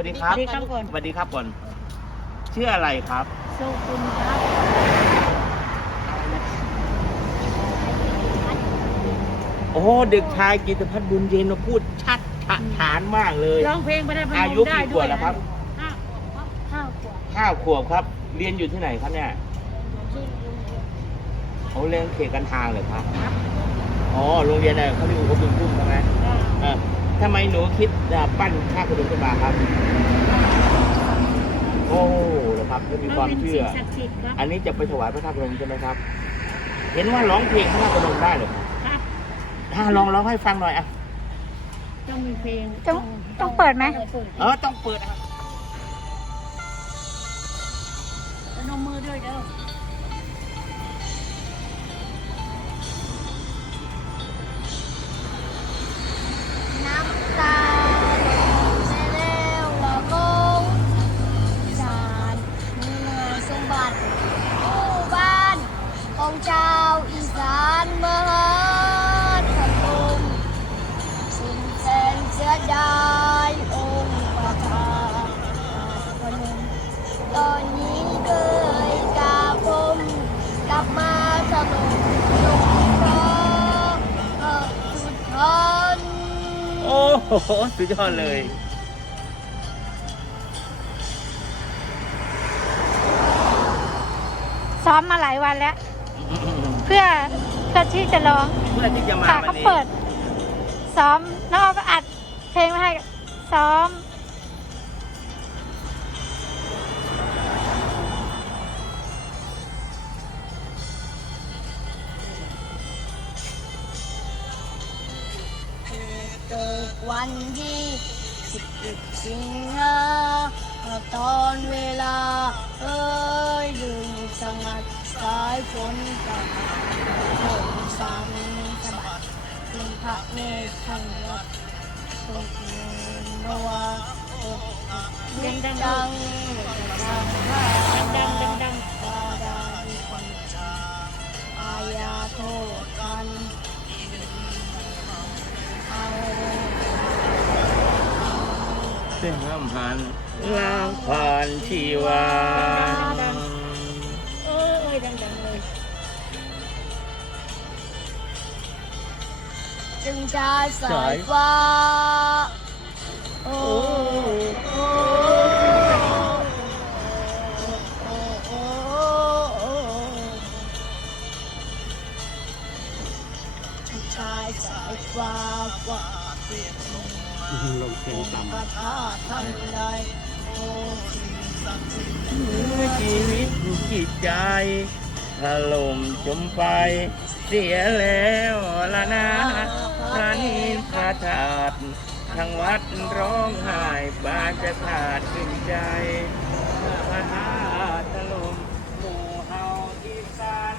วัสดีครับสวัสดีครับก่อน สวัสดีครับก่อนชื่ออะไรครับ โชคุณครับโอ้เด็กชายกิตพัฒน์บุญเย็นมาพูดชัดฉะฉานมากเลย ร้องเพลงไปได้พนมอายุได้กี่ขด้ววบยแล้วครับ ห้าห้าขวบห้าขวบครับ เรียนอยู่ที่ไหนครับเนี่ยที่เขาเรียนเขตกันทางเลยครับ ครับอ๋อโรงเรียนอะไรเขาเรียกว่าบุญพุ่มใช่ไหมอ่าเออ ทำไมหนูคิดจะปั้นข้าพเจ้าขึ้นมาครับ โอ้เหรอครับจะมีความเชื่อนป็นสิ่งศักดิ์สิทธิ์ครับอันนี้จะไปถวายพระธาตุพนมใช่ไหมครับ เห็นว่าร้องเพลงพระธาตุพนมได้เหรอครับถ้าลองร้องให้ฟังหน่อยอะ ต้องมีเพลง ต้องต้องเปิดไหมเปิดเออต้องเปิดอะพนมมือด้วยเด้อ โอ้โหสุดยอดเลยซ้อมมาหลายวันแล้ว เพื่อเพื่อที่จะร้องเพื่อที่จะมาค่ะวันเขานี้ เปิด ซ้อมแล้วเราก็อัดเพลงมาให้ซ้อม วันที่สิบเอ็ดสิงหาตอนเวลา เอ้ยดึงสงัดสายฝนกับโหมสังสะบัดเป็นพระเนตรทังวัดตกเงินนัวดังดังดังดังดังดังดังดาดาดิคนอายาโทษกัน เส้นลำพันล้างผ่านชีวาเอ้ยดังดังๆเลยจึงจะสายฟ้า โอ้โอ้โอ้โอ้โอ้จึงชายสายฟ้าฟ้าลง ลงเสียงต่ำประทาทำได้โอ้เมื่อชีวิตจิตใจถล่มจมไปเสียแล้วละนะพระนินพระธาตุทางวัดร้องไห้บาดจะขาดขึ้นใจพระธาตุถล่มหมู่เฮาอีสาน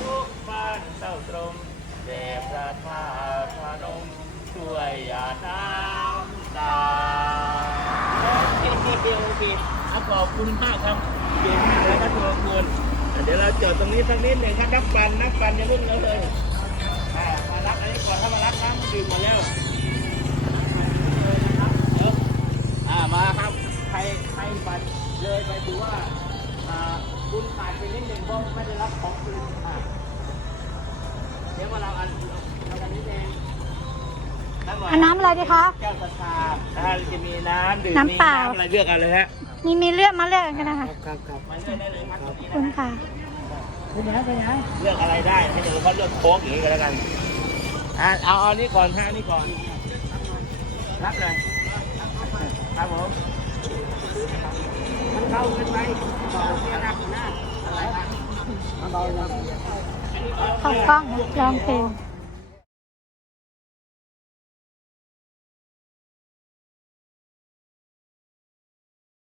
ทุกบ้านเต้าตรมแต่พระธาตุพนมช่วยอย่าน้ำ ตาโอเคโอเคเอาขอบคุณมากครับเก่งมากแล้วก็ตัวคุณเดี๋ยวเราจอดตรงนี้สักนิดหนึ่งครับนักปั่นนักปั่นอย่าลุกแล้วเลยมารับอันนี้ก่อนถ้ามารับน้ำดื่มหมดแล้วเดี๋ยวมาครับใครใครปั่นเลยไปดูว่าคุณขาดไปนิดหนึ่งเพราะไม่ได้รับของคืนเดี๋ยวมาเราอันเราอันนี้เองหย อันน้ำอะไรดีคะ แก้วศรัทธาถ้าจะมีน้ำดื่มน้ำเปล่า มีอะไรเลือกเอาเลยฮะมีมีเลือกมาเลือกกันนะคะครับครับมาเลือกได้เลยครับตรงนี้ขอบคุณนะค่ะเป็นยังเป็นยังเลือกอะไรได้ให้เดี๋ยวเขาเลือกโค้กอย่างนี้ก็แล้วกันอะเอาเอานี่ก่อนฮะนี่ก่อนรับเลยครับผมมันเบาเกินไปเบาเสียหนักหน้าอะไรครับมันเบาเลยเข้ากล้องร้องเพลง